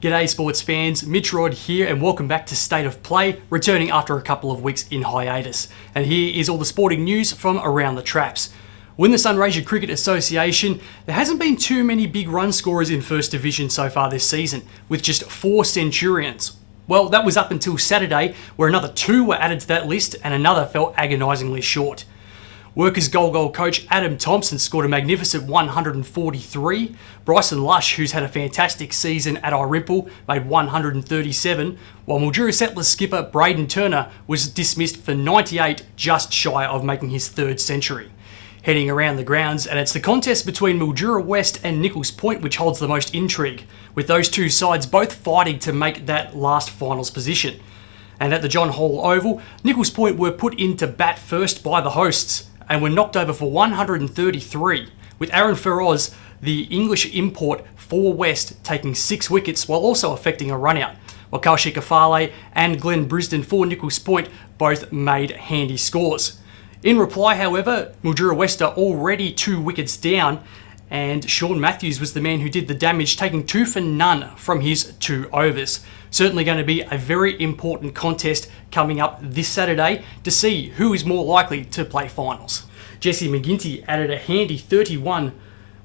G'day sports fans, Mitch Rodd here and welcome back to State of Play, returning after a couple of weeks in hiatus. And here is all the sporting news from around the traps. Well, in the Sunraysia Cricket Association, there hasn't been too many big run scorers in First Division so far this season, with just 4 centurions. Well, that was up until Saturday, where another 2 were added to that list and another fell agonisingly short. Workers goal coach Adam Thompson scored a magnificent 143. Bryson Lush, who's had a fantastic season at Irimple, made 137, while Mildura Settlers skipper Braden Turner was dismissed for 98, just shy of making his 3rd century. Heading around the grounds, and it's the contest between Mildura West and Nichols Point which holds the most intrigue, with those two sides both fighting to make that last finals position. And at the John Hall Oval, Nichols Point were put into bat first by the hosts, and were knocked over for 133, with Aaron Feroz, the English import for West, taking 6 wickets while also affecting a run-out, while Kaushik Afale and Glenn Brisden for Nichols Point both made handy scores. In reply, however, Mildura West are already 2 wickets down, and Sean Matthews was the man who did the damage, taking 2 for none from his 2 overs. Certainly going to be a very important contest coming up this Saturday to see who is more likely to play finals. Jesse McGinty added a handy 31,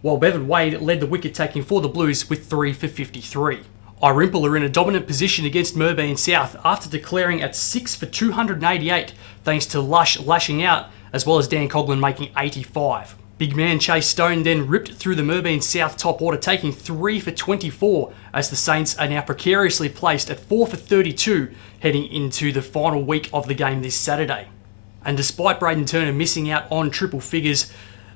while Bevan Wade led the wicket taking for the Blues with 3 for 53. Irimple are in a dominant position against Moorabool South after declaring at 6 for 288, thanks to Lush lashing out, as well as Dan Coughlin making 85. Big man Chase Stone then ripped through the Moorabool South top order, taking 3 for 24, as the Saints are now precariously placed at 4 for 32, heading into the final week of the game this Saturday. And despite Braden Turner missing out on triple figures,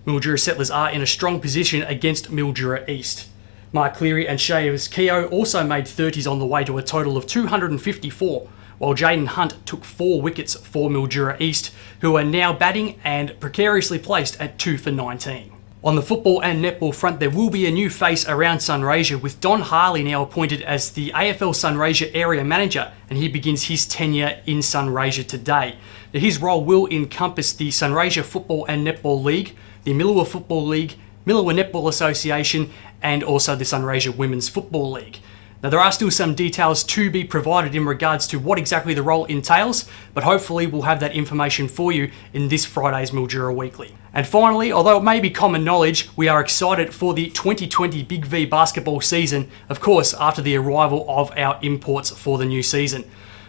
Mildura Settlers are in a strong position against Mildura East. Mark Cleary and Shayavas Keogh also made 30s on the way to a total of 254, while Jaden Hunt took 4 wickets for Mildura East, who are now batting and precariously placed at 2 for 19. On the football and netball front, there will be a new face around Sunraysia, with Don Harley now appointed as the AFL Sunraysia area manager, and he begins his tenure in Sunraysia today. Now, his role will encompass the Sunraysia Football and Netball League, the Mildura Football League, Mildura Netball Association, and also the Sunraysia Women's Football League. Now, there are still some details to be provided in regards to what exactly the role entails, but hopefully we'll have that information for you in this Friday's Mildura Weekly. And finally, although it may be common knowledge, we are excited for the 2020 Big V basketball season, of course, after the arrival of our imports for the new season.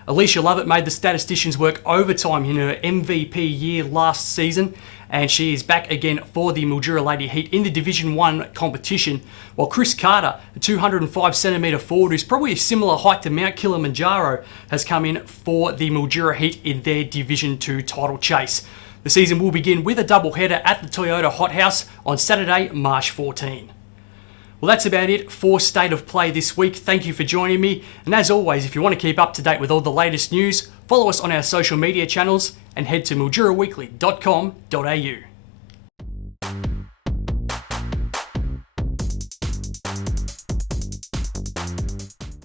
Alicia Lovett made the statisticians work overtime in her MVP year last season, and she is back again for the Mildura Lady Heat in the Division 1 competition, while Chris Carter, a 205cm forward who's probably a similar height to Mount Kilimanjaro, has come in for the Mildura Heat in their Division 2 title chase. The season will begin with a doubleheader at the Toyota Hothouse on Saturday, March 14. Well, that's about it for State of Play this week. Thank you for joining me. And as always, if you want to keep up to date with all the latest news, follow us on our social media channels and head to milduraweekly.com.au.